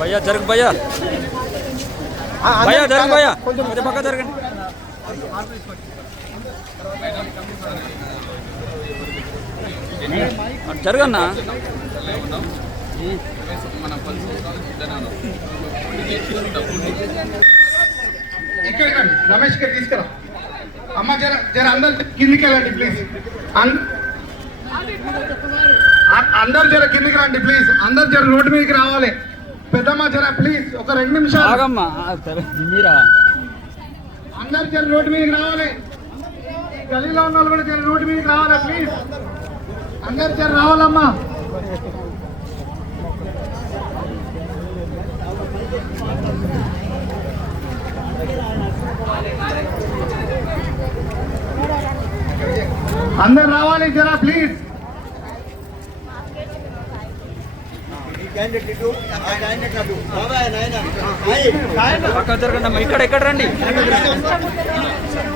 भैया जरग भैया भैया जरग भैया मुझे पक्का जरग జరగన్నా ఇక్కడ రమేష్ గారు తీసుకురా అమ్మ జర జర అందరు కిందికి వెళ్ళండి ప్లీజ్ అందరు జర కిందికి రండి ప్లీజ్ అందరు జర రోడ్డు మీదకి రావాలి పెద్దమ్మ జర ప్లీజ్ ఒక 2 నిమిషాలు అందరు జర రోడ్డు మీదకి రావాలి గలీలో ఉన్న వాళ్ళు కూడా జర రోడ్డు మీదకి రావాలి ప్లీజ్ అందరు జర రావాలమ్మా అందరు రావాలి జరా ప్లీజ్ ఇక్కడ ఎక్కడ రండి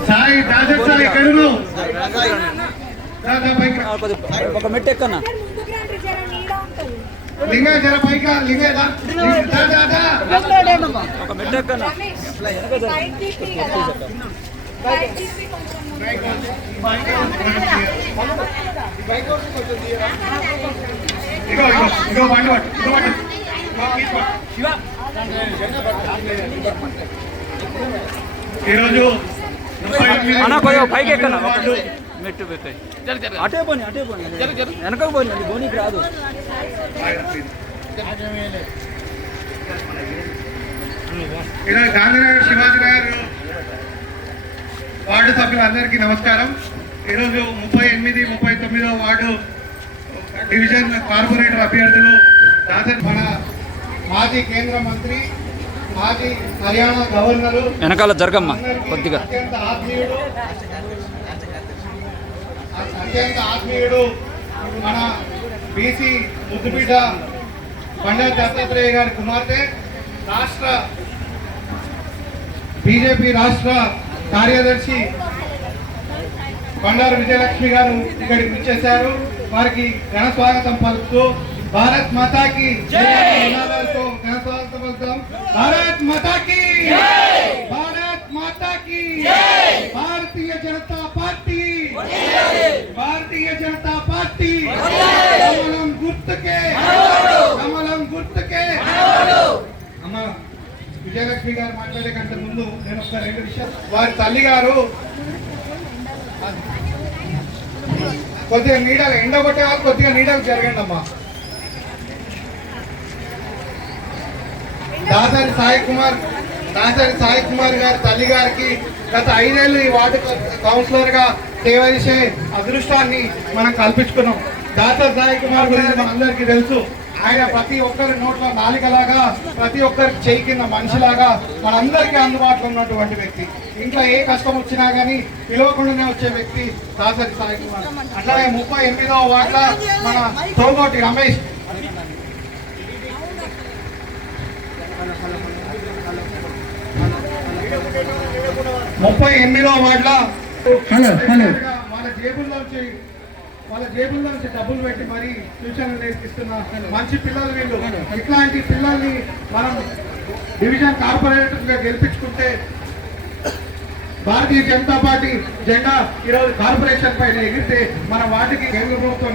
సాయి దాజత్ సాయి ఎక్కడును ఒక మెట్టు ఎక్కన్నా లింగా జర పైకా లింగా ఒక మెట్టు ఎక్కన్నా ఈరోజు పైకి ఎక్కన్నా మెట్టు పెట్టాయి అటే పోనీ వెనక పోనీ అది బోనికి రాదు ఈరోజు గాంధీనగర్ శివాజీనగర్ వార్డు సభ్యులందరికీ నమస్కారం. ఈరోజు 38, 39వ వార్డు డివిజన్ కార్పొరేటర్ అభ్యర్థులు మన మాజీ కేంద్ర మంత్రి, మాజీ హర్యానా గవర్నరు, వెనకాల జరగమ్మ కొద్దిగా అత్యంత ఆత్మీయుడు మన బీసీ ముద్దుబిడ్డ బండారు దత్తాత్రేయ గారి కుమార్తె, రాష్ట్ర బీజేపీ రాష్ట్ర కార్యదర్శి బండారు విజయలక్ష్మి గారు ఇక్కడికి వచ్చేశారు. వారికి ఘన స్వాగతం పలుకుతూ భారత్ మాతాకి నినాదాలతో ఘన స్వాగతం పలుకుతాం. భారత్ మాతాకి, భారత్ మాతాకి, భారతీయ జనతా పార్టీ, భారతీయ జనతా పార్టీ, కమలం గుర్తుకే, కమలం గుర్తుకే. అమ్మ విజయలక్ష్మి గారు మాట్లాడే కంటే ముందు నేను ఒక 2 విషయాలు. వారి తల్లి గారు కొద్దిగా నీడలు ఎండ కొట్టే వాళ్ళు కొద్దిగా నీడలు జరగండి అమ్మా. దాసరి సాయి కుమార్ గారి తల్లి గారికి గత 5 ఏళ్ళు ఈ వార్డు కౌన్సిలర్ గా సేవ చేసే అదృష్టాన్ని మనం కల్పించుకున్నాం. దాసరి సాయి కుమార్ గురించి మనందరికీ తెలుసు. ఆయన ప్రతి ఒక్కరి నోట్ల నాలికలాగా, ప్రతి ఒక్కరికి చేయి కింద మనిషిలాగా మనందరికీ అందుబాటులో ఉన్నటువంటి వ్యక్తి. ఇంట్లో ఏ కష్టం వచ్చినా కానీ పిలవకుండానే వచ్చే వ్యక్తి దాసరి సాయి కుమార్. అట్లాగే 38వ వార్డులో మన తోగోటి రమేష్, 38వ వార్డులో వాళ్ళ జేబుల్లోంచి డబ్బులు పెట్టి మరీ ట్యూషన్లు నేర్పిస్తున్న మంచి పిల్లలు వీళ్ళు. ఇట్లాంటి పిల్లల్ని మనం డివిజన్ కార్పొరేటర్గా గెలిపించుకుంటే భారతీయ జనతా పార్టీ జెండా ఈరోజు కార్పొరేషన్ పైన ఎగిరితే మన వార్డుకి కేంద్ర ప్రభుత్వం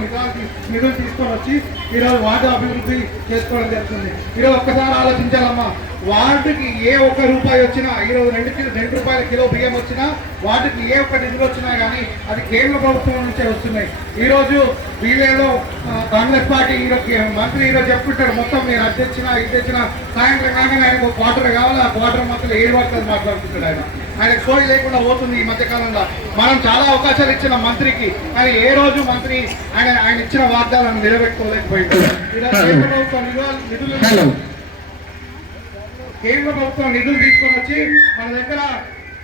నిధులు తీసుకొని వచ్చి ఈరోజు వార్డు అభివృద్ధి చేసుకోవడం జరుగుతుంది. ఈరోజు ఒక్కసారి ఆలోచించాలమ్మా, వార్డుకి ఏ ఒక్క రూపాయి వచ్చినా, ఈరోజు 2 రూపాయల కిలో బియ్యం వచ్చినా, వార్డుకి ఏ ఒక్క నిధులు వచ్చినా కానీ అది కేంద్ర ప్రభుత్వం నుంచే వస్తున్నాయి. ఈరోజు వీళ్ళేదో కాంగ్రెస్ పార్టీ మంత్రి ఈరోజు చెప్పుకుంటారు, మొత్తం నేను అది తెచ్చినా ఇది తెచ్చినా, సాయంత్రం కానీ ఆయనకు క్వార్టర్ కావాలి, ఆ క్వార్టర్ మొత్తం 7 వరకు మాట్లాడుతుంటాడు. ఆయన సోయి లేకుండా పోతుంది ఈ మధ్యకాలంలో. మనం చాలా అవకాశాలు ఇచ్చిన మంత్రికి, కానీ ఏ రోజు మంత్రి ఆయన ఇచ్చిన వాగ్దానాలను నిలబెట్టుకోలేకపోయింది. ఈరోజు కేంద్ర ప్రభుత్వం నిధులు కేంద్ర ప్రభుత్వం నిధులు తీసుకొని వచ్చి మన దగ్గర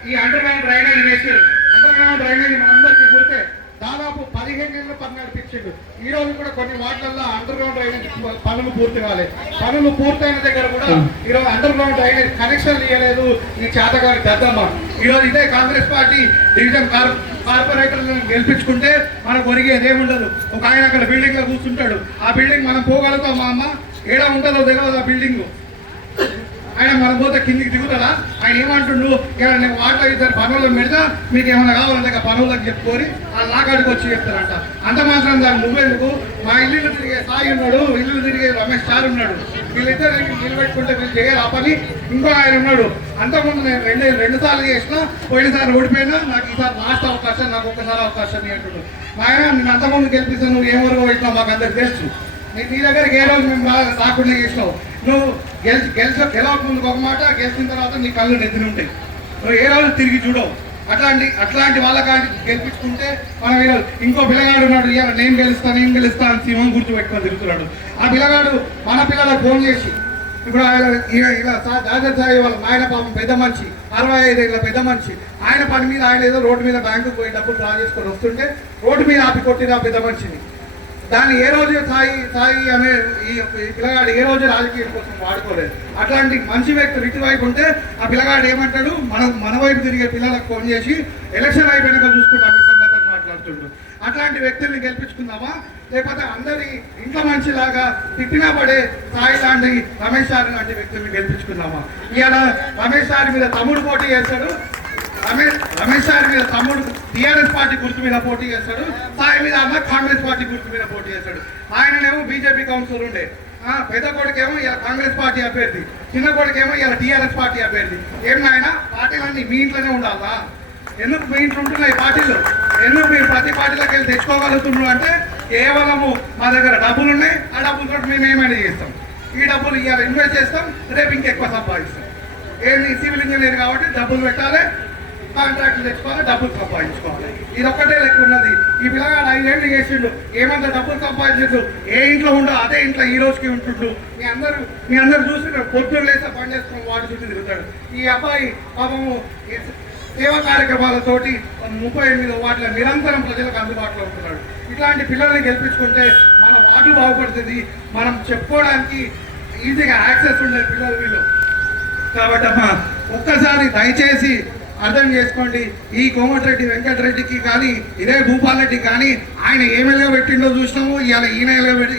ఈ అండర్ గ్రౌండ్ డ్రైనేజ్ వేసారు. అండర్ గ్రౌండ్ డ్రైనేజ్ మనందరికీ గుర్తే. దాదాపు 15 ఏళ్ళు పని నడిపించిండు. ఈ రోజు కూడా కొన్ని వాటిల్లో అండర్ గ్రౌండ్ డ్రైనేజ్ పనులు పూర్తి కాలేదు. పనులు పూర్తయిన దగ్గర కూడా ఈరోజు అండర్ గ్రౌండ్ డ్రైనేజ్ కనెక్షన్ ఇవ్వలేదు ఈ చేతగారి దద్దమ్మ. ఈరోజు ఇదే కాంగ్రెస్ పార్టీ డివిజన్ కార్పొరేటర్లను గెలిపించుకుంటే మనకు ఒరిగేది ఏముండదు. ఒక ఆయన అక్కడ బిల్డింగ్ లో కూర్చుంటాడు. ఆ బిల్డింగ్ మనం పోగలుగుతాం. మా అమ్మ ఏడా ఉంటుందో తెలియదు ఆ బిల్డింగ్. ఆయన మనం పోతే కిందికి దిగుతాడా? ఆయన ఏమంటుండు, నేను వాటర్ ఇద్దరు పనులను పెడతా, మీకు ఏమైనా కావాలంటే పనులకు చెప్పుకొని వాళ్ళు నాకాడికి వచ్చి చెప్తారంట. అంత మాత్రం దాన్ని నువ్వెందుకు? మా ఇల్లు తిరిగే సాయి ఉన్నాడు, ఇల్లు తిరిగే రమేష్ సార్ ఉన్నాడు. వీళ్ళిద్దరు నిలబెట్టుకుంటే వీళ్ళు చేయాలి ఆ పని. ఇంకో ఆయన ఉన్నాడు. అంతకుముందు నేను రెండు సార్లు చేసినా, పోయినసారి ఓడిపోయినా, నాకు ఈసారి లాస్ట్ అవకాశం, నాకు ఒక్కసారి అవకాశం అంటున్నాడు. మా ఆయన నేను అంతకుముందు గెలిపిస్తాను, నువ్వు ఏం వరకు పెట్టినావు మాకు అందరికి తెలుసు. నీ దగ్గరికి ఏ రోజు మేము రాకుండా చేసినావు. నువ్వు గెలవక ముందుకు ఒక మాట, గెలిచిన తర్వాత నీ కళ్ళు నెత్తిని ఉంటాయి. నువ్వు ఏ రోజు తిరిగి చూడవు. అట్లాంటి వాళ్ళకి గెలిపించుకుంటే మనం ఇంకో పిల్లగాడు ఉన్నాడు. ఇవాళ నేను గెలుస్తా అని సింహం గుర్తుపెట్టుకొని తిరుగుతున్నాడు. ఆ పిల్లగాడు మన పిల్లలకు ఫోన్ చేసి, ఇప్పుడు ఇలా దాదర్ సాయి వాళ్ళ ఆయన పాపం పెద్ద మనిషి, 65 ఏళ్ళ పెద్ద మనిషి. ఆయన పని మీద ఆయన ఏదో రోడ్డు మీద బ్యాంకుకు పోయి డబ్బులు డ్రా చేసుకొని వస్తుంటే రోడ్డు మీద ఆపి కొట్టిన పెద్ద మనిషిని. దాన్ని ఏ రోజు సాయి అనే ఈ పిల్లగాడు ఏ రోజు రాజకీయం కోసం వాడుకోలేదు. అట్లాంటి మంచి వ్యక్తులు ఇటువైపు ఉంటే ఆ పిల్లగాడు ఏమంటాడు, మన వైపు తిరిగే పిల్లలకు ఫోన్ చేసి ఎలక్షన్ అయిపోయినాక చూసుకుంటాం ఈ సంగతి మాట్లాడుతుండ్రు. అట్లాంటి వ్యక్తుల్ని గెలిపించుకుందామా, లేకపోతే అందరి ఇంట్లో మంచిలాగా తిట్టినా పడే సాయి లాంటి రమేష్ సార్ లాంటి వ్యక్తుల్ని గెలిపించుకుందామా? ఇవాళ రమేష్ సార్ మీద తమ్ముడు పోటీ చేస్తాడు. రమేష్ సార్ మీద తమ్ముడు టీఆర్ఎస్ పార్టీ గుర్తు మీద పోటీ చేస్తాడు. సాయి మీద అన్న కాంగ్రెస్ పార్టీ గుర్తు మీద పోటీ చేస్తాడు. ఆయననేమో బీజేపీ కౌన్సిలర్ ఉండే, పెద్ద కొడుకేమో ఇలా కాంగ్రెస్ పార్టీ అభ్యర్థి, చిన్న కొడుకేమో ఇలా టీఆర్ఎస్ పార్టీ అభ్యర్థి. ఏం నాయన పార్టీలన్నీ మీ ఇంట్లోనే ఉండాలా? ఎందుకు మీ ఇంట్లో ఉంటున్నాయి పార్టీలు? ఎందుకు మీరు ప్రతి పార్టీలోకి వెళ్ళి తెచ్చుకోగలుగుతున్నారు అంటే కేవలము మా దగ్గర డబ్బులు ఉన్నాయి, ఆ డబ్బులు కూడా మేము ఏమైనా చేస్తాం. ఈ డబ్బులు ఇవాళ ఇన్వెస్ట్ చేస్తాం, రేపు ఇంకెక్కువ సంపాదిస్తాం. ఏంటి సివిల్ ఇంజనీర్ కాబట్టి డబ్బులు పెట్టాలి, కాంట్రాక్ట్లు తెచ్చుకోవాలి, డబ్బులు సంపాదించుకోవాలి. ఇది ఒక్కటే లెక్క ఉన్నది. ఈ పిల్లగాడు 5 ఏళ్ళు చేసిండు, ఏమంతా డబ్బులు సంపాదించు. ఏ ఇంట్లో ఉండో అదే ఇంట్లో ఈ రోజుకి ఉంటుండు. మీ అందరూ చూసి పొద్దున్న లేస్తే పని చేసుకుని వాటి చుట్టూ తిరుగుతాడు. ఈ అబ్బాయి పాపము సేవా కార్యక్రమాలతోటి 38 వాటిలో నిరంతరం ప్రజలకు అందుబాటులో ఉంటున్నాడు. ఇట్లాంటి పిల్లల్ని గెలిపించుకుంటే మన వార్డు బాగుపడుతుంది. మనం చెప్పుకోవడానికి ఈజీగా యాక్సెస్ ఉండే పిల్లలు వీళ్ళు. కాబట్టి అమ్మా ఒక్కసారి దయచేసి అర్థం చేసుకోండి. ఈ కోమటిరెడ్డి వెంకటరెడ్డికి కానీ ఇదే భూపాల్ రెడ్డికి కానీ ఆయన ఏమెలుగా పెట్టిండో చూసినాము, ఇవాళ ఈయన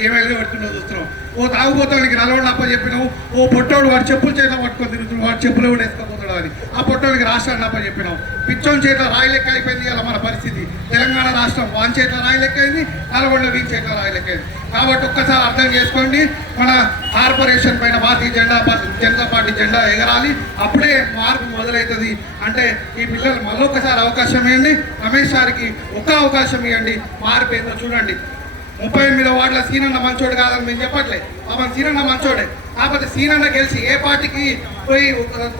ఏమెలుగా పెట్టిండో చూస్తున్నాం. ఓ తాగుపోతానికి నలవడు అప్ప చెప్పినావు, ఓ పొట్టోడు వాడు చెప్పులు చేత పట్టుకొని తిరుగుతున్నావు, వాడు చెప్పులు కూడా వేసుకోపోతాడు అని ఆ పొట్టోడికి రాష్ట్రాన్ని అప్ప చెప్పినావు. పిచ్చోని చేత రాయి లెక్క అయిపోయింది ఇలా మన పరిస్థితి. తెలంగాణ రాష్ట్రం వాని చేతిలో రాయి లెక్క అయింది, నల్గొండ వీని చేతిలో రాయి లెక్క అయింది. కాబట్టి ఒక్కసారి అర్థం చేసుకోండి, మన కార్పొరేషన్ పైన భారతీయ జనతా పార్టీ జెండా ఎగరాలి. అప్పుడే మార్పు మొదలవుతుంది. అంటే ఈ పిల్లలు మళ్ళొక్కసారి అవకాశం ఇవ్వండి. రమేష్ సార్కి ఒక్క అవకాశం ఇవ్వండి, మార్పు ఏందో చూడండి. 38 వార్డుల సీనన్న మంచోడు కాదని మేము చెప్పట్లేదు. పాపం సీనన్న మంచోడే. కాకపోతే సీనన్న గెలిచి ఏ పార్టీకి పోయి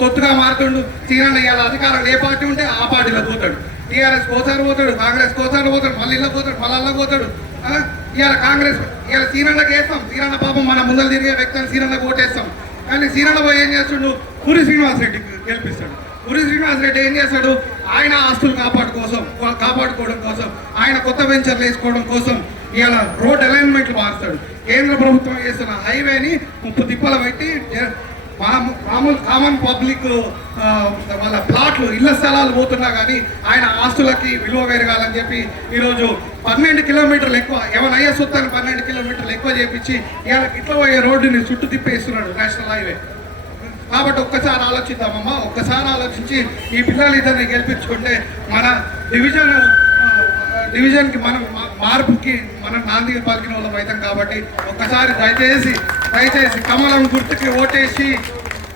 కొత్తగా మారుతుండు. సీనన్న ఇవాళ అధికారం ఏ పార్టీ ఉంటే ఆ పార్టీలో పోతాడు. టీఆర్ఎస్ కోసారి పోతాడు, కాంగ్రెస్ కోసారి పోతాడు, మళ్ళీ ఇళ్ళకి పోతాడు, మళ్ళీ పోతాడు. ఇవాళ కాంగ్రెస్ ఇవాళ సీనన్నకి వేస్తాం. సీనన్న పాపం మన ముందర తిరిగే వ్యక్తిని సీనన్నకు ఓటేస్తాం. కానీ సీనన్న పోయి ఏం చేస్తుండు, పురి శ్రీనివాసరెడ్డికి గెలిపిస్తాడు. పురి శ్రీనివాసరెడ్డి ఏం చేస్తాడు, ఆయన ఆస్తులు కాపాడుకోవడం కోసం, ఆయన కొత్త వెంచర్లు వేసుకోవడం కోసం ఇవాళ రోడ్ అలైన్మెంట్లు మారుస్తాడు. కేంద్ర ప్రభుత్వం చేస్తున్న హైవేని 30 తిప్పలు పెట్టి మామూలు కామన్ పబ్లిక్ వాళ్ళ ప్లాట్లు ఇళ్ల స్థలాలు పోతున్నా కానీ ఆయన ఆస్తులకి విలువ పెరగాలని చెప్పి ఈరోజు 12 కిలోమీటర్లు ఎక్కువ ఏమైనా సొత్తాన్ని 12 కిలోమీటర్లు ఎక్కువ చేపించి ఇవాళ ఇట్లా పోయే రోడ్డుని చుట్టూ తిప్పేస్తున్నాడు నేషనల్ హైవే. కాబట్టి ఒక్కసారి ఆలోచిద్దామమ్మా, ఒక్కసారి ఆలోచించి ఈ పిల్లలు ఇద్దరిని గెలిపించుకుంటే మన డివిజన్కి మనం మార్పుకి మనం నాంది పలికిన వాళ్ళం అవుతాం. కాబట్టి ఒక్కసారి దయచేసి కమలం గుర్తుకి ఓటేసి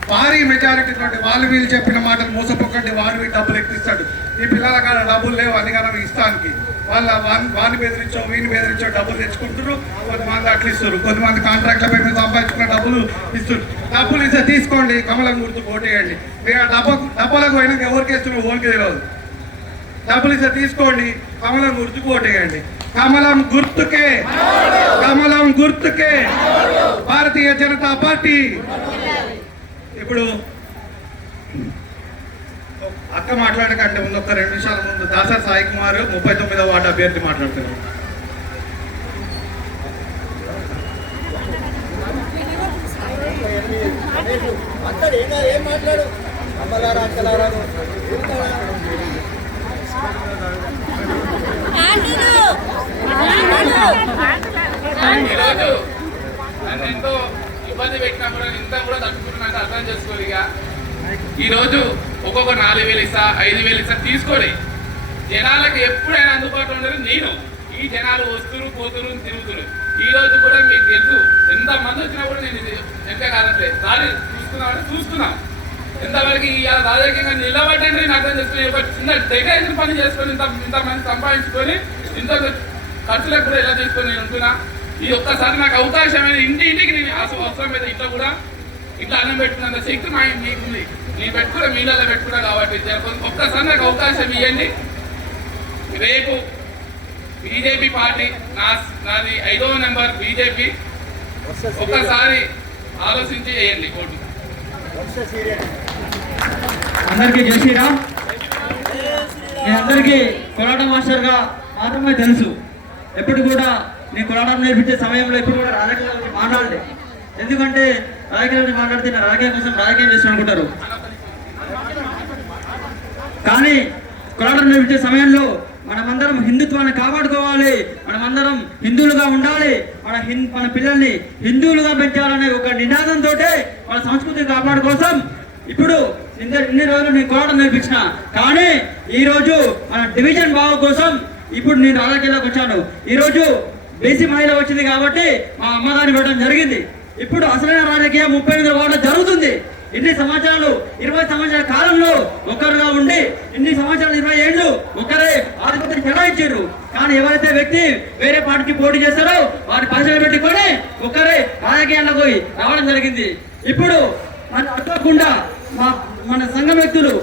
భారీ మెజారిటీ తోటి వాళ్ళు వీళ్ళు చెప్పిన మాటలు మోసపోకండి. వాడు వీళ్ళు డబ్బులు ఎక్కిస్తాడు. ఈ పిల్లల కాడ డబ్బులు లేవు అన్ని కాలం ఇస్తానికి వాడిని బెదిరించో వీడిని బెదిరించో డబ్బులు తెచ్చుకుంటారు. కొంతమంది అట్లా ఇస్తారు, కొంతమంది కాంట్రాక్ట్ల పై మీద సంపాదించుకున్న డబ్బులు ఇస్తారు. డబ్బులు ఇస్తే తీసుకోండి, కమలం గుర్తుకు ఓటేయండి. మీరు ఆ డబ్బులకు పోయినాక ఎవరికి ఇస్తున్నారు ఓరికి తెలియదు. డబ్బులు ఇస్తే తీసుకోండి, కమలం గుర్తుకు ఓటేయండి. కమలం గుర్తుకే, కమలం గుర్తుకే, భారతీయ జనతా పార్టీ. ఇప్పుడు అక్క మాట్లాడకంటే ముందు ఒక 2 నిమిషాల ముందు దాసర్ సాయి కుమార్ 39వ వార్డు అభ్యర్థి మాట్లాడుతున్నారు. ఈరోజు నన్ను ఎంతో ఇబ్బంది పెట్టినా కూడా ఇంత కూడా తట్టుకుంటున్నట్టు అర్థం చేసుకోరు. ఇక ఈరోజు ఒక్కొక్క 4,000 ఇస్తా 5,000 ఇస్తా తీసుకొని జనాలకు ఎప్పుడైనా అందుబాటులో ఉండదు. నేను ఈ జనాలు వస్తురు పోతురు తిరుగుతురు. ఈ రోజు కూడా మీకు తెలుసు ఎంత మంది వచ్చినా కూడా నేను ఎంత కాదంటే దారి చూస్తున్నాం ఎంతవరకు ఇవాళ రాజకీయంగా నిలబడ్డండి నేను అర్థం చేసుకుని చిన్న డెకరేషన్ పని చేసుకొని ఇంతమంది సంపాదించుకొని ఇంత ఖర్చులకు కూడా ఎలా తీసుకొని నేను ఉంటున్నా. ఈ ఒక్కసారి నాకు అవకాశమైన ఇంటికి నేను అవసరం మీద ఇట్లా కూడా ఇట్లా అన్నం పెట్టుకున్నంత శక్తి మీకుంది. నేను పెట్టుకున్నా మీళ్ళలో పెట్టుకున్నా కాబట్టి ఒక్కసారి నాకు అవకాశం ఇవ్వండి. రేపు బీజేపీ పార్టీ నాది 5వ నెంబర్ బీజేపీ. ఒక్కసారి ఆలోచించి వేయండి ఓటు. అందరికీ జై శ్రీరామ్. మీ అందరికీ కొలాటం మాస్టర్గా మాత్రమే తెలుసు. ఎప్పుడు కూడా నేను కొలాటం నేర్పించే సమయంలో ఎప్పుడు కూడా రాజకీయాల గురించి మాట్లాడలే. ఎందుకంటే రాజకీయాల గురించి మాట్లాడితే నా రాజకీయం కోసం రాజకీయం చేస్తూ అనుకుంటారు. కానీ కొలాటం నేర్పించే సమయంలో మనమందరం హిందుత్వాన్ని కాపాడుకోవాలి, మనమందరం హిందువులుగా ఉండాలి, మన పిల్లల్ని హిందువులుగా పెంచాలనే ఒక నినాదంతో మన సంస్కృతిని కాపాడు కోసం ఇప్పుడు ఇన్ని రోజులు నేను కొలాటం నేర్పించిన. కానీ ఈరోజు మన డివిజన్ బాగు కోసం ఇప్పుడు నేను రాజకీయాల్లోకి వచ్చాను. ఈరోజు బీసీ మహిళ వచ్చింది కాబట్టి మా అమ్మగారిని పెట్టడం జరిగింది. ఇప్పుడు అసలైన రాజకీయం 38వ వార్డులో జరుగుతుంది. ఇన్ని సంవత్సరాలు 20 సంవత్సరాల కాలంలో ఒకరుగా ఉండి ఇన్ని సంవత్సరాలు 20 ఏళ్ళు ఒకరే ఆధిపత్యం చెలాయించారు. కానీ ఎవరైతే వ్యక్తి వేరే పార్టీకి పోటీ చేస్తారో వారి పరిచయం పెట్టుకొని ఒకరే రాజకీయాల్లోకి రావడం జరిగింది. ఇప్పుడు మన అడ్డకుండా మన సంఘం వ్యక్తులు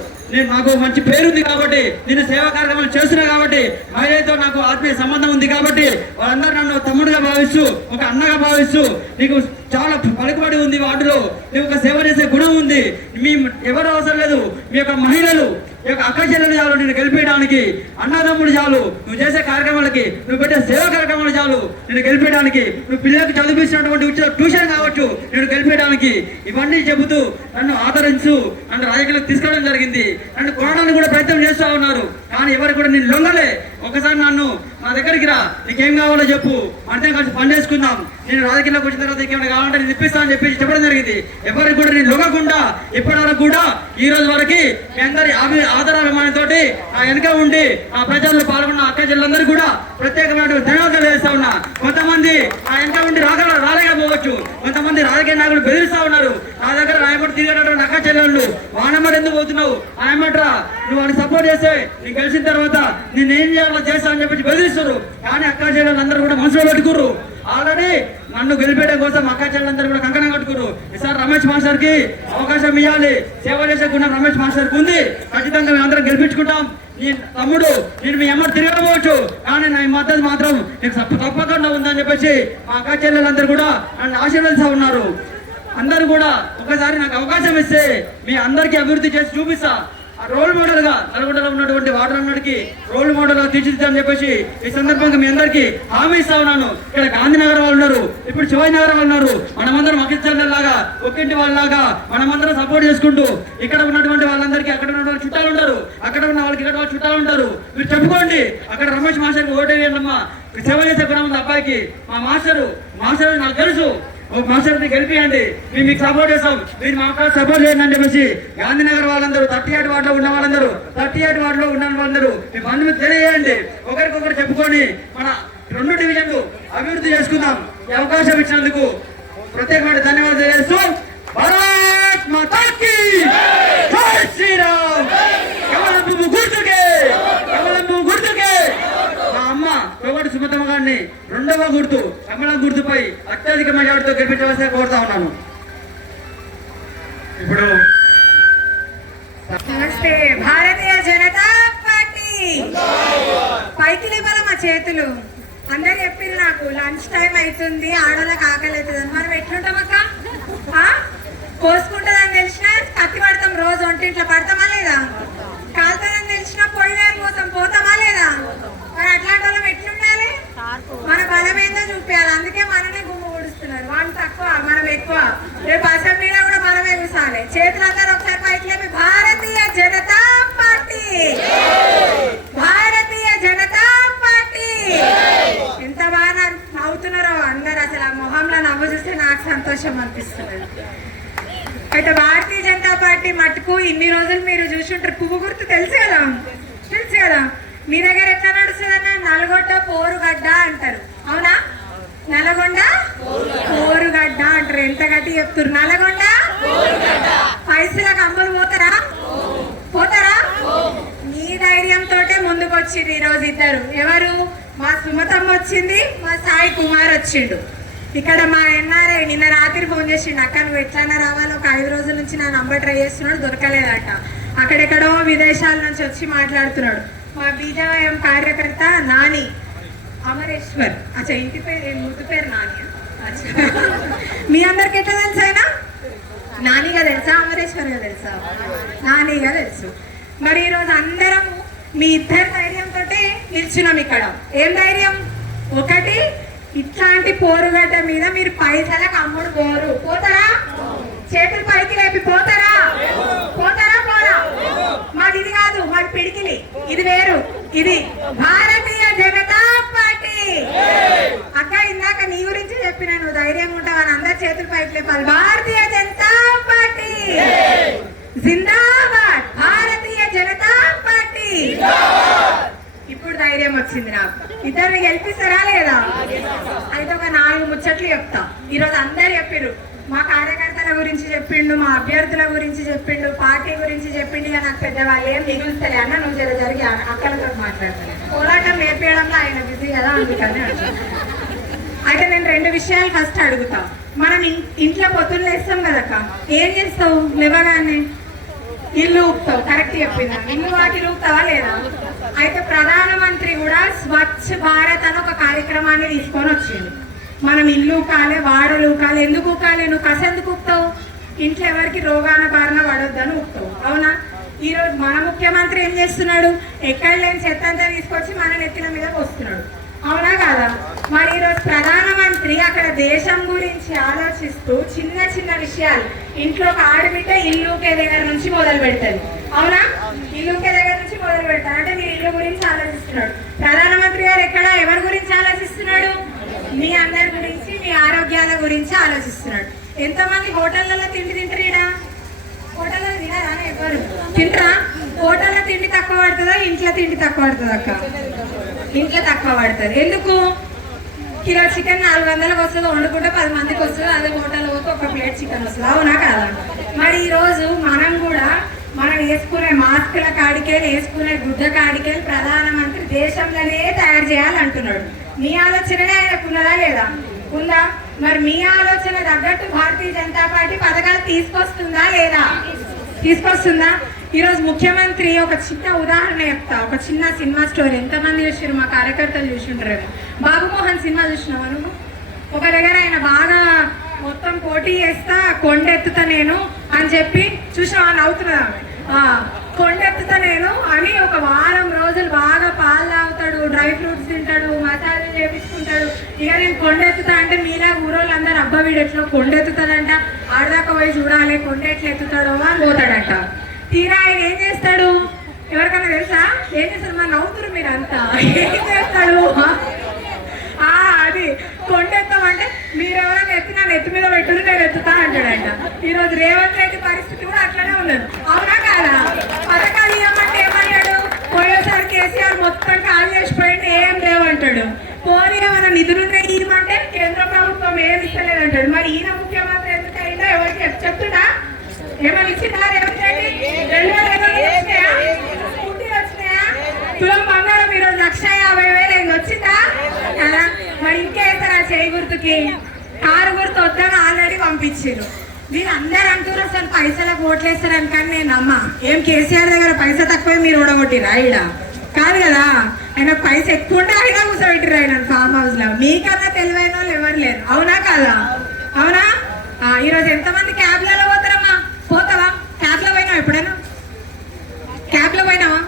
నాకు మంచి పేరుంది కాబట్టి నేను సేవా కార్యక్రమాలు చేస్తున్నా కాబట్టి మహిళతో నాకు ఆత్మీయ సంబంధం ఉంది కాబట్టి వాళ్ళందరూ నన్ను తమ్ముడుగా భావిస్తూ ఒక అన్నగా భావిస్తూ నీకు చాలా పలుకుబడి ఉంది, వాటిలో నీకు ఒక సేవ చేసే గుణం ఉంది, మీ ఎవరు అవసరం లేదు, మీ యొక్క మహిళలు ఈ యొక్క అక్క చెల్లెలు చాలు నేను గెలిపేయడానికి, అన్నదమ్ముడు చాలు నువ్వు చేసే కార్యక్రమాలకి, నువ్వు పెట్టే సేవా కార్యక్రమాలు చాలు నేను గెలిపేయడానికి, నువ్వు పిల్లలకు చదివిస్తున్నటువంటి ట్యూషన్ కావచ్చు నేను గెలిపేయడానికి, ఇవన్నీ చెబుతూ నన్ను ఆదరించు నన్ను రాజకీయాలకు తీసుకురావడం జరిగింది. నన్ను కొనడానికి కూడా ప్రయత్నం చేస్తూ ఉన్నారు. కానీ ఎవరు కూడా నేను లొంగలే. ఒకసారి నన్ను నా దగ్గరికి రా, నీకేం కావాలో చెప్పు, అందరం కలిసి పని చేసుకుందాం, నేను రాజకీయాలకు వచ్చిన తర్వాత ఇంకేమైనా కావాలంటే నేను ఇప్పిస్తా అని చెప్పి చెప్పడం జరిగింది. ఎవరికి కూడా నేను లొంగకుండా ఇప్పటి వరకు కూడా ఈ రోజు వరకు మీ అందరి ఆదరాభిమానంతో నా వెనక ఉండి ఆ ప్రజల్లో పాల్గొన్న అక్క చెల్లెలందరూ కూడా ప్రత్యేకమైన ధన్యవాదాలు వేస్తా ఉన్నా. కొంతమంది నా వెనక ఉండి రాలేకపోవచ్చు, కొంతమంది రాజకీయ నాయకులు బెదిరిస్తా ఉన్నారు. నా దగ్గర రాయబడి తిరిగేటటువంటి అక్క చెల్లెళ్ళు వానమ్మడు ఎందుకు పోతున్నావు, ఆయమ్మట్రా నువ్వు వాడిని సపోర్ట్ చేస్తే నీకు గెలిచిన తర్వాత నేను ఏం చేయాలో చేస్తా అని చెప్పి బెదిరిస్తారు. కానీ అక్క చెల్లెలు అందరూ కూడా మనసులో పెట్టుకుర్రు. ఆల్రెడీ నన్ను గెలిపేయడం కోసం అక్క చెల్లెలందరూ కూడా కంకణం కట్టుకురు. ఈసారి రమేష్ మాస్టర్ కి అవకాశం ఇవ్వాలి, సేవ చేసే గుణం రమేష్ మాస్టర్ కి ఉంది. ఖచ్చితంగా మేము అందరం గెలిపించుకుంటాం. నీ తమ్ముడు నేను మీ అమ్మ తిరగకపోవచ్చు, కానీ నా మద్దతు మాత్రం నీకు తప్పకుండా ఉందని చెప్పేసి మా అక్క చెల్లెలందరూ కూడా నన్ను ఆశీర్వదిస్తూ ఉన్నారు. అందరూ కూడా ఒకసారి నాకు అవకాశం ఇస్తే మీ అందరికీ అభివృద్ధి చేసి చూపిస్తా. రోల్ మోడల్ గా నల్గొండలో ఉన్నటువంటి వాటర్ రోల్ మోడల్ గా తీర్చిదిద్దామని చెప్పేసి ఈ సందర్భంగా మీ అందరికీ హామీ ఇస్తా ఉన్నాను. ఇక్కడ గాంధీనగర్ వాళ్ళు ఉన్నారు, ఇప్పుడు శివాజీ నగర్ వాళ్ళు ఉన్నారు. మనమందరం అకిచ్చల్లాగా ఒక్కింటి వాళ్ళలాగా మనమందరం సపోర్ట్ చేసుకుంటూ ఇక్కడ ఉన్నటువంటి వాళ్ళందరికీ అక్కడ ఉన్నటువంటి చుట్టాలు ఉంటారు, అక్కడ ఉన్న వాళ్ళకి ఇక్కడ వాళ్ళు చుట్టాలు ఉంటారు. మీరు చెప్పుకోండి అక్కడ రమేష్ మాస్టర్కి ఓటేయండమ్మా, సేవ చేసే గుణం ఉంది అబ్బాయికి. మా మాస్టర్ నాకు తెలుసు, మాస్టర్ని గెలిపియండి, మేము మీకు సపోర్ట్ చేస్తాం, మీరు మా సపోర్ట్ చేయండి అని చెప్పేసి గాంధీనగర్ వాళ్ళందరూ 38 వార్డులో ఉన్న వాళ్ళందరూ 38 వార్డులో ఉన్న వాళ్ళందరూ మీ బంధువులు తెలియజేయండి. ఒకరికొకరు చెప్పుకొని మన 2 డివిజన్లు అభివృద్ధి చేసుకుందాం. ఈ అవకాశం ఇచ్చినందుకు ప్రత్యేకమైన ధన్యవాదాలు చేస్తూ భారత్ మాతా కీ జై శ్రీరామ్. కమలం పువ్వు గుర్తుకే, కమలం పువ్వు గుర్తుకే. మా అమ్మ కోవటి సుమతమ్మ గారిని 2వ గుర్తు కమలం గుర్తుపై అత్యధిక మెజార్టీతో గెలిపించవలసిన కోరుతా ఉన్నాను. ఇప్పుడు నమస్తే. భారతీయ జనతా పార్టీ పైకి లేపాల మా చేతులు. అందరు చెప్పింది నాకు లంచ్ టైం అవుతుంది, ఆడలకు ఆకలి అవుతుంది అని. మనం ఎట్లుంటాం అక్క? కోసుకుంటుందని తెలిసినా కత్తి పడతాం, రోజు ఒంటింట్లో పడతామా లేదా? బలం ఏందో చూపించాలి. అందుకే మననే గుమ్మ ఊడుస్తున్నారు. వాళ్ళు తక్కువ, మనం ఎక్కువ. రేపు అసెంబ్లీలో కూడా మనమే కూర్చోాలి. చేతులందరూ ఒకసారి పైకి లేపి భారతీయ జనతా పార్టీ, భారతీయ జనతా పార్టీ. ఎంత బాగా నవ్వుతున్నారో అందరు. అసలు ఆ మొహంలో నవ్వు చూస్తే నాకు సంతోషం అనిపిస్తున్నది. అయితే భారతీయ జనతా పార్టీ మట్టుకు ఇన్ని రోజులు మీరు చూసుంటారు. పువ్వు గుర్తు తెలుసు కదా, తెలుసు కదా. మీ దగ్గర ఎట్లా నడుస్తుందన్నా, నల్గొండ పోరుగడ్డ అంటారు. అవునా? నల్గొండ పోరుగడ్డ అంటారు. ఎంత గట్టి చెప్తారు. నల్గొండ పైసలకు అమ్ములు పోతారా? పోతారా? మీ ధైర్యంతో ముందుకు వచ్చింది ఈరోజు ఇద్దరు. ఎవరు? మా సుమతమ్మ వచ్చింది, మా సాయి కుమార్ వచ్చిండు. ఇక్కడ మా ఎన్ఆర్ఐ నిన్న రాత్రి ఫోన్ చేసిండు, అక్క నువ్వు ఎట్లన్నా రావాలి, ఒక 5 రోజుల నుంచి నా నంబర్ ట్రై చేస్తున్నాడు, దొరకలేదట. అక్కడెక్కడో విదేశాల నుంచి వచ్చి మాట్లాడుతున్నాడు. మా బీజేఎం కార్యకర్త నాని అమరేశ్వర్. అచ్చా, ఇంటి పేరు ముద్దు పేరు నాని. మీ అందరికి ఎట్లా తెలుసు అయినా? నానిగా తెలుసా, అమరేశ్వర్గా తెలుసా? నానిగా తెలుసు. మరి ఈరోజు అందరం మీ ఇద్దరు ధైర్యంతో నిల్చున్నాం ఇక్కడ. ఏం ధైర్యం? ఒకటి, ఇట్లాంటి పోరుగడ్డ మీద మీరు పైసలకు అమ్ముడు పోరు. పోతారా? చేతులు పైకి లేపి పోతారా? పోతారా? పోరా? మాది ఇది కాదు, మాది పిడికిలి. ఇది వేరు. ఇది భారతీయ జనతా పార్టీ. అక్క ఇందాక నీ గురించి చెప్పిన, నువ్వు ధైర్యంగా ఉంటావని అందరు చేతులు పైకి లేపాలి. భారతీయ జనతా పార్టీ జిందాబాద్, భారతీయ జనతా పార్టీ. ఇప్పుడు ధైర్యం వచ్చింది నాకు. ఇద్దరిని గెలిపిస్తారా లేదా? అయితే ఒక 4 ముచ్చట్లు చెప్తా. ఈరోజు అందరు చెప్పారు. మా కార్యకర్తల గురించి చెప్పిండు, మా అభ్యర్థుల గురించి చెప్పిండు, పార్టీ గురించి చెప్పిండు. ఇక నాకు పెద్దవాళ్ళు ఏం మిగులుస్తలే అన్న, నువ్వు జరిగి అక్కలతో మాట్లాడతాను. పోరాటం నేర్పించడంలో ఆయన బిజీ కదా, అందుకని. అయితే నేను 2 విషయాలు ఫస్ట్ అడుగుతా. మనం ఇంట్లో పొద్దున్న లేస్తాం కదక్క, ఏం చేస్తావు? లేవగానే ఇల్లు ఊపుతావు. కరెక్ట్ చెప్పిందా? ఇల్లు వాకిలు ఊపుతావా లేదా? అయితే ప్రధానమంత్రి కూడా స్వచ్ఛ భారత్ అని ఒక కార్యక్రమాన్ని తీసుకొని వచ్చిండు. మనం ఇల్లు ఊకాలి, వాడలు ఊకాలి. ఎందుకు ఊకాలి? నువ్వు కసెందుకు ఊపుతావు? ఇంట్లో ఎవరికి రోగాన బారిన పడొద్దని ఊపుతావు. అవునా? ఈరోజు మన ముఖ్యమంత్రి ఏం చేస్తున్నాడు? ఎక్కడ లేని చెత్త అంతా తీసుకొచ్చి మన నెత్తిన మీద వస్తున్నాడు. అవునా కాదా? మరి ఈరోజు ప్రధానమంత్రి అక్కడ దేశం గురించి ఆలోచిస్తూ చిన్న చిన్న విషయాలు, ఇంట్లో ఒక ఆడబిడ్డ ఇల్లుకే దగ్గర నుంచి మొదలు పెడతాడు. అవునా? ఇల్లుకే దగ్గర నుంచి మొదలు పెడతాడు అంటే మీరు ఇల్లు గురించి ఆలోచిస్తున్నాడు. ప్రధానమంత్రి గారు ఎక్కడ ఎవరి గురించి ఆలోచిస్తున్నాడు? మీ అందరి గురించి, మీ ఆరోగ్యాల గురించి ఆలోచిస్తున్నాడు. ఎంతమంది హోటళ్లలో తిండి తింటారీడా? హోటల్లో తినరా? ఎవరు తింటారా? హోటల్లో తిండి తక్కువ పడుతుందా, ఇంట్లో తిండి తక్కువ పడుతుంది అక్క? ఇంట్లో తక్కువ పడుతుంది. ఎందుకు? కిలో చికెన్ 400కి వస్తుంది, వండుకుంటే 10 మందికి వస్తుంది. అదే హోటల్లో పోతే ఒక ప్లేట్ చికెన్ వస్తుంది. అవునా కాదా? మరి ఈరోజు మనం కూడా మనం వేసుకునే మాస్కుల కాడికేలు, వేసుకునే గుడ్డ కాడికేలు ప్రధానమంత్రి దేశంలోనే తయారు చేయాలంటున్నాడు. మీ ఆలోచననే ఆయనకున్నదా లేదా? ఉందా? మరి మీ ఆలోచన తగ్గట్టు భారతీయ జనతా పార్టీ పథకాలు తీసుకొస్తుందా లేదా? తీసుకొస్తుందా? ఈరోజు ముఖ్యమంత్రి ఒక చిన్న ఉదాహరణ చెప్తా. ఒక చిన్న సినిమా స్టోరీ. ఎంతమంది చూసారు? మా కార్యకర్తలు చూసింటారు. బాబు మోహన్ సినిమా చూసినావా నువ్వు? ఒక దగ్గర ఆయన బాగా మొత్తం పోటీ చేస్తా, కొండెత్తుతా నేను అని చెప్పి చూసినావా? నవ్వుతున్నా. కొండెత్తుతా నేను అని ఒక వారం రోజులు బాగా పాలు తాగుతాడు, డ్రై ఫ్రూట్స్ తింటాడు, మసాజ్ చేపించుకుంటాడు. ఇక నేను కొండెత్తుతా అంటే మీలా ఊరోళ్ళు అందరు అబ్బా వీడు ఎట్లా కొండెత్తుతాడంట, ఆడదాకా పోయి చూడాలి కొండ ఎట్లా ఎత్తుతాడో అని పోతాడంట. తీరా ఆయన ఏం చేస్తాడు? ఎవరికైనా తెలుసా? ఏం చేస్తాడు? మరి నవ్వుతురు మీరంతా. ఏం చేస్తాడు? అది కొండెత్తామంటే మీరెవరైనా ఎత్తి నా నెత్తి మీద పెట్టుకుని నేను ఎత్తుతా అంటాడంట. ఈరోజు రేవంత్ రెడ్డి పరిస్థితి కూడా అట్లనే ఉన్నది. అవునా కాదా? పథకాలు ఇవ్వమంటే ఏమన్నాడు? పోయేసారి కేసీఆర్ మొత్తం ఖాళీ చేసిపోయింది, ఏం లేవంటాడు. పోనీ ఏమైనా నిధులున్నాయి ఇవ్వమంటే కేంద్ర ప్రభుత్వం ఏమి ఇస్తలేదంటాడు. మరి ఈయన ముఖ్యమంత్రి ఎందుకైనా ఎవరికి చెప్తున్నా? ఏమైనా ఇచ్చిందా రేవంత్ రెడ్డి? 2000 వచ్చినాయా? స్కూటీలు వచ్చినాయా? తులం బంగారం ఈరోజు 150,000 వచ్చిందా? కదా? మరి ఇంకేస్తారా? చేయి గుర్తుకి కారు గుర్తు వద్దని ఆల్రెడీ పంపించారు. మీరు అందరు అంటారు అసలు పైసలకు ఓట్లేస్తారని. కానీ నేను నమ్మా. ఏం కేసీఆర్ దగ్గర పైసా తక్కువే మీరు ఓడగొట్టిరా? ఈడ కాదు కదా, ఆయన పైస ఎక్కువ ఉంటే ఆయన కూర్చోబెట్టిరు ఆయన ఫామ్ హౌస్ లో. మీకన్నా తెలివైన వాళ్ళు ఎవరు లేరు. అవునా కాదా? అవునా? ఈరోజు ఎంతమంది క్యాబ్లలో పోతారమ్మా? పోతావా? క్యాబ్ లో పోయినావా? ఎప్పుడైనా క్యాబ్ లో పోయినావా?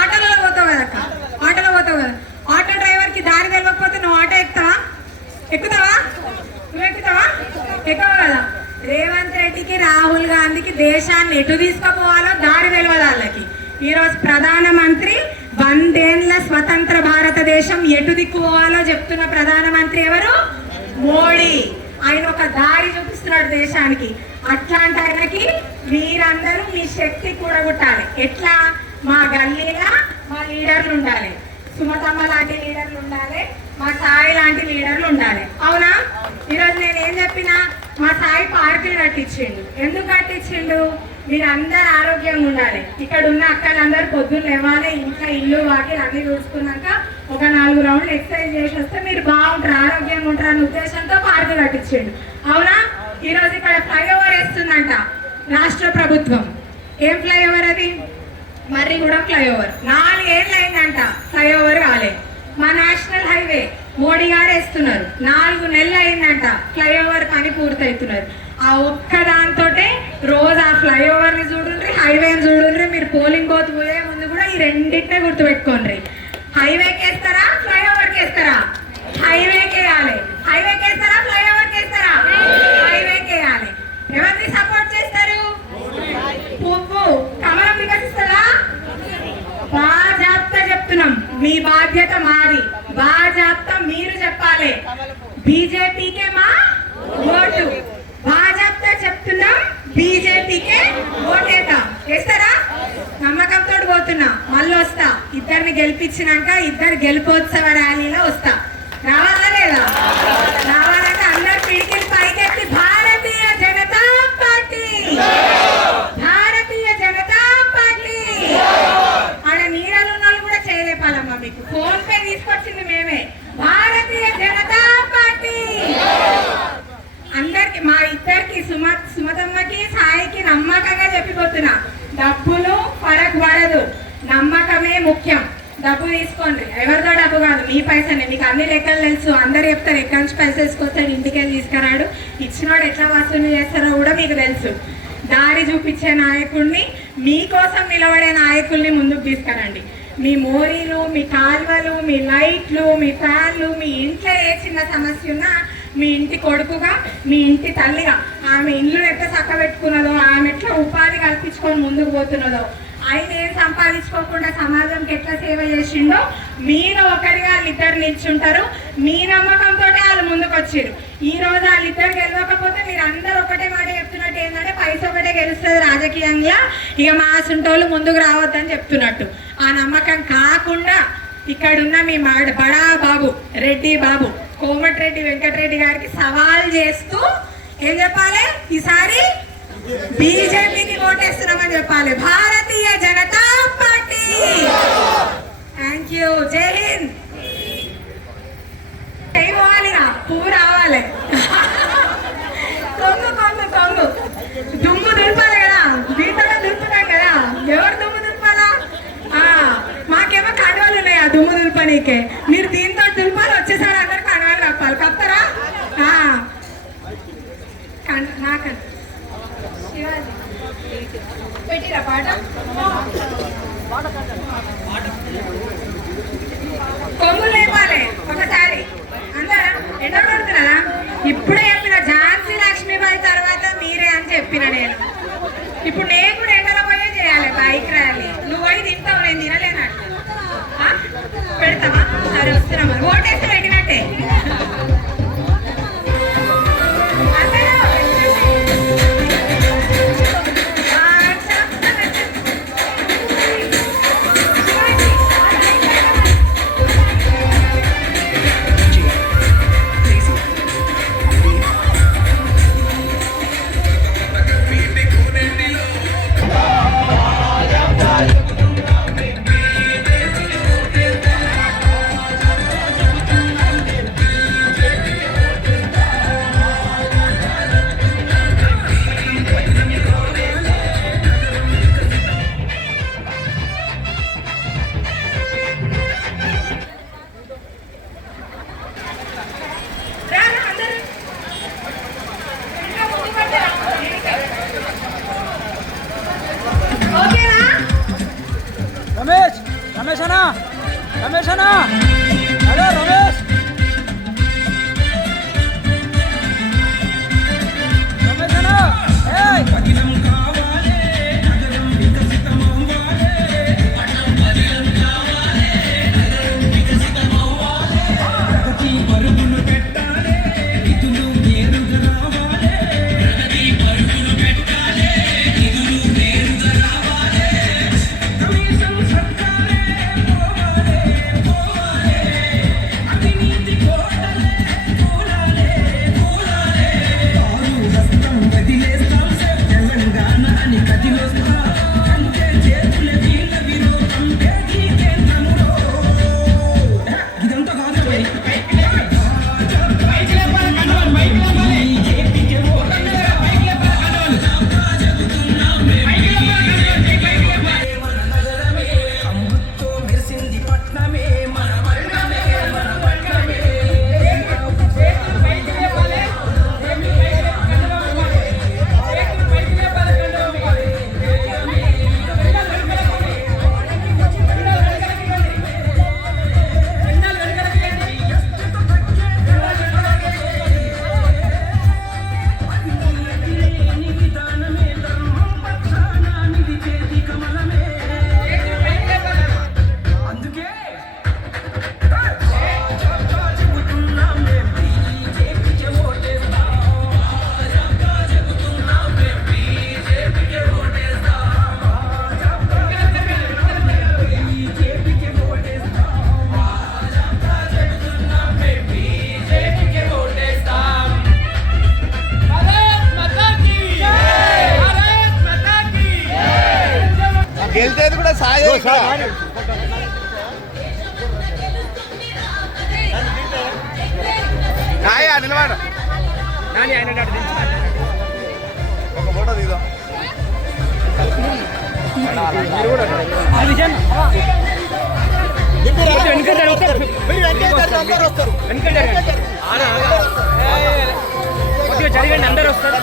ఆటోలలో పోతావు కదా అక్క, ఆటోలో పోతావు కదా. ఆటో డ్రైవర్ కి దారి తెలియకపోతే నువ్వు ఆటో ఎక్కుతావా? రెడ్డికి రాహుల్ గాంధీకి దేశాన్ని ఎటు తీసుకుపోవాలో దారి తెలియదు వాళ్ళకి. ఈరోజు ప్రధానమంత్రి 100 ఏళ్ల స్వతంత్ర భారతదేశం ఎటు దిక్కుపోవాలో చెప్తున్న ప్రధానమంత్రి ఎవరు? మోడీ. ఆయన ఒక దారి చూపిస్తున్నాడు దేశానికి. అట్లాంటి ఆయనకి మీరందరూ మీ శక్తి కూడగొట్టాలి. ఎట్లా? మా గల్లీగా మా లీడర్లు ఉండాలి, సుమతమ్మ లాంటి లీడర్లు ఉండాలి, మా సాయి లాంటి లీడర్లు ఉండాలి. అవునా? ఈరోజు నేను ఏం చెప్పినా, మా సాయి పార్కులు కట్టించిండు. ఎందుకు కట్టించిండు? మీరందరూ ఆరోగ్యంగా ఉండాలి. ఇక్కడ ఉన్న అక్కలందరూ పొద్దున్న లేవాలి, ఇంట్లో ఇల్లు వాకిలు అన్ని చూసుకున్నాక ఒక 4 రౌండ్లు ఎక్సర్సైజ్ చేసి వస్తే మీరు బాగుంటారు, ఆరోగ్యంగా ఉంటారు అనే ఉద్దేశంతో పార్కు కట్టించిండు. అవునా? ఈరోజు ఇక్కడ ఫ్లైఓవర్ వేస్తుందంట రాష్ట్ర ప్రభుత్వం. ఏం ఫ్లైఓవర్ అది? మర్రిగూడెం ఫ్లైఓవర్. 4 ఏళ్ళు అయిందంట ఫ్లైఓవర్ కాలే. మా నేషనల్ హైవే మోడీ గారు వేస్తున్నారు. 4 నెలలు అయిందంట ఫ్లైఓవర్ పని పూర్తవుతున్నారు. ఆ ఒక్క దాంతో రోజు ఆ ఫ్లైఓవర్ ని చూడండి, హైవేని చూడండి. మీరు పోలింగ్ బూత్ పోయే ముందు కూడా ఈ రెండింటినే గుర్తుపెట్టుకోండి. హైవేకి వేస్తారా, ఫ్లైఓవర్కి వేస్తారా? హైవేకి వేయాలి. హైవేకి వేస్తారా, ఫ్లైఓవర్కి వేస్తారా? హైవేకి వేయాలి. ఎవరిని సపోర్ట్ చేస్తారు? పువ్వు కమలం వికసిస్తారా? బాజాప్తా చెప్తున్నాం, మీ బాధ్యత మాది. బాజాప్తా మీరు చెప్పాలి. బీజేపీకే మా ఓటు. బాజాప్తా చెప్తున్నాం, బీజేపీకే ఓటేద్దాం. వేస్తారా? నమ్మకంతో పోతున్నా. మళ్ళీ వస్తా. ఇద్దరిని గెలిపించినాక ఇద్దరు గెలుపోత్సవ ర్యాలీలో వస్తా. రావాలా లేదా? రావాలంటే అందరు పిడికిలు పైకెత్తి భారతీయ జనతా పార్టీ, భారతీయ జనతా పార్టీ. ఆడ నీడలు ఉన్న వాళ్ళు కూడా చేయలేపాలమ్మా. మీకు ఫోన్ పే తీసుకొచ్చింది మేమే. భారతీయ జనతా పార్టీ. అందరికి, మా ఇద్దరికి, సుమతమ్మకి సాయికి నమ్మకంగా చెప్పిపోతున్నా, డబ్బులు ఫరక్ పడదు, నమ్మకమే ముఖ్యం. డబ్బు తీసుకోండి, ఎవరిదో డబ్బు కాదు, మీ పైసనే. మీకు అన్ని లెక్కలు తెలుసు. అందరు చెప్తారు ఎక్కడి నుంచి పైసలు తీసుకొస్తాడు, ఇంటికి తీసుకురాడు, ఇచ్చినోడు ఎట్లా వసూలు చేస్తారో కూడా మీకు తెలుసు. దారి చూపించే నాయకుడిని, మీకోసం నిలబడే నాయకుల్ని ముందుకు తీసుకురండి. మీ మోరీలు, మీ కాల్వలు, మీ లైట్లు, మీ ఫ్యాన్లు, మీ ఇంట్లో ఏ చిన్న సమస్య ఉన్నా మీ ఇంటి కొడుకుగా, మీ ఇంటి తల్లిగా, ఆమె ఇల్లు ఎట్లా చక్కబెట్టుకున్నదో, ఆమె ఎట్లా ఉపాధి కల్పించుకొని ముందుకు పోతున్నదో, ఆయన ఏం సంపాదించుకోకుండా సమాజంకి ఎట్లా సేవ చేసిండో, మీరు ఒకరిగా వాళ్ళిద్దరు నిల్చుంటారు. మీ నమ్మకంతో వాళ్ళు ముందుకు వచ్చారు. ఈ రోజు వాళ్ళిద్దరు గెలవకపోతే మీరు అందరూ ఒకటే మాట చెప్తున్నట్టు ఏంటంటే పైస ఒకటే గెలుస్తుంది రాజకీయంగా, ఇక మా సొంటోళ్ళు ముందుకు రావద్దని చెప్తున్నట్టు. ఆ నమ్మకం కాకుండా ఇక్కడున్న మీ బడా బాబు రెడ్డి బాబు కోమటిరెడ్డి వెంకటరెడ్డి గారికి సవాల్ చేస్తూ ఏం చెప్పాలి? ఈసారి బీజేపీకి ఓటేస్తున్నామని చెప్పాలి. Bharatiya Janata party. Thank you. జై హింద్. పోవాలిగా, పువ్వు రావాలి. కొంగు కొంగు కొంగు దుమ్ము దులిపాలి కదా, దీంతో దులుపుతాం కదా. ఎవరు దుమ్ము దులిపాలా? మాకేమో కడవలు ఉన్నాయి ఆ దుమ్ము దులిపనీకే. మీరు దీంతో దులిపాలి. వచ్చేసారి అందరు కడవలు కప్పాలి. కప్తారా? నాకండి పెట్టిరా పాట. కొమ్ములు లేపాలి ఒకసారి. అందరా ఎండ పడుతున్నారా? ఇప్పుడే చెప్పిన ఝాన్సీ లక్ష్మీబాయి తర్వాత మీరే అని చెప్పిన నేను. ఇప్పుడు నేను కూడా ఎండలో పోయే చేయాలి బైక్ ర్యాలీ. నువ్వు పోయి తింటావు, నేను తినలేనట్టు. పెడతావా? సరే వస్తున్నామా? ఓటేస్తే పెట్టినట్టే. రమేష్ అన్నా, రమేష్ అన్నా, హలో రమేష్, రమేష్ అన్నా, గెలిచేది కూడా సాయం నిలబడ ఒక ఫోటో దిగుదాం. జరిగండి అందరు వస్తారు.